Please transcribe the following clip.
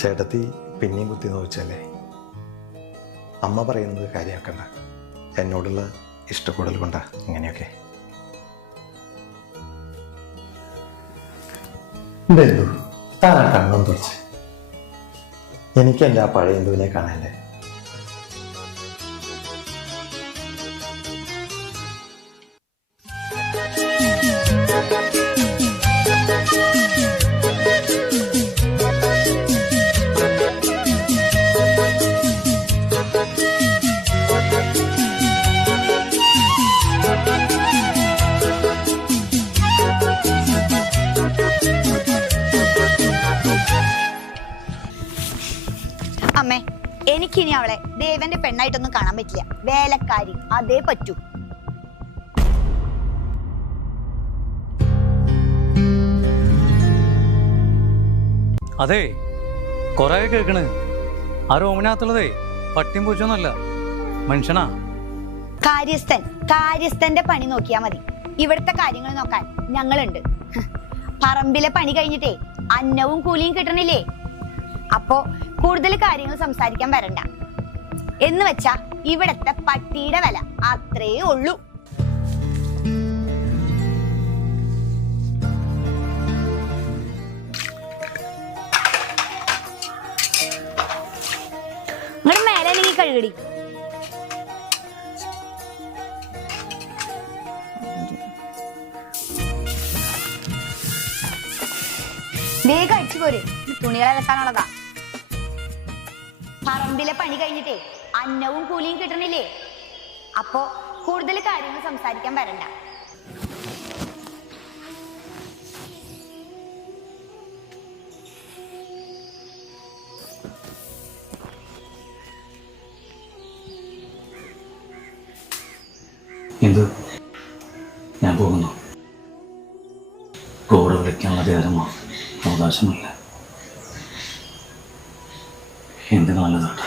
ചേട്ടത്തി പിന്നെയും കുത്തി നോവിച്ചല്ലേ? അമ്മ പറയുന്നത് കാര്യമാക്കണ്ട. എന്നോടുള്ള ഇഷ്ടക്കൂടൽ കൊണ്ടാ ഇങ്ങനെയൊക്കെ. ബന്ധു താനാ കണ്ണും തുറച്ച്. എനിക്ക് എൻ്റെ ആ പഴയ എന്തുവിനെ കാണാൻ്റെ. അമ്മേ, എനിക്കിനി അവളെ ദേവന്റെ പെണ്ണായിട്ടൊന്നും കാണാൻ പറ്റില്ല. വേലക്കാരി അതേ പറ്റൂ. അതെ, കൊറേ കേൾക്കണ്. ആ റൂമിനകത്തുള്ളതേ പട്ടിയും പൂച്ചൊന്നല്ല, മനുഷ്യനാ. കാര്യസ്ഥന്റെ പണി നോക്കിയാ മതി. ഇവിടുത്തെ കാര്യങ്ങൾ നോക്കാൻ ഞങ്ങളുണ്ട്. പറമ്പിലെ പണി കഴിഞ്ഞിട്ടേ അന്നവും കൂലിയും കിട്ടണില്ലേ? അപ്പോ കൂടുതൽ കാര്യങ്ങൾ സംസാരിക്കാൻ വരണ്ട എന്ന് വെച്ചാ ഇവിടത്തെ പട്ടിയുടെ വില അത്രേ ഉള്ളൂ. നിങ്ങളുടെ മേലെ നീ കഴുകടി. വേഗം അടിച്ചു പോരെ, തുണികൾ അലക്കാനുള്ളതാ. പറമ്പിലെ പണി കഴിഞ്ഞിട്ടേ അന്നവും കൂലിയും കിട്ടണില്ലേ? അപ്പോ കൂടുതൽ കാര്യങ്ങൾ സംസാരിക്കാൻ വരണ്ട. എന്ത്? ഞാൻ പോകുന്നു. കോട വിളിക്കാനുള്ള അധികാരമോ അവകാശമില്ല. എന്ത് നല്ലതാണ്.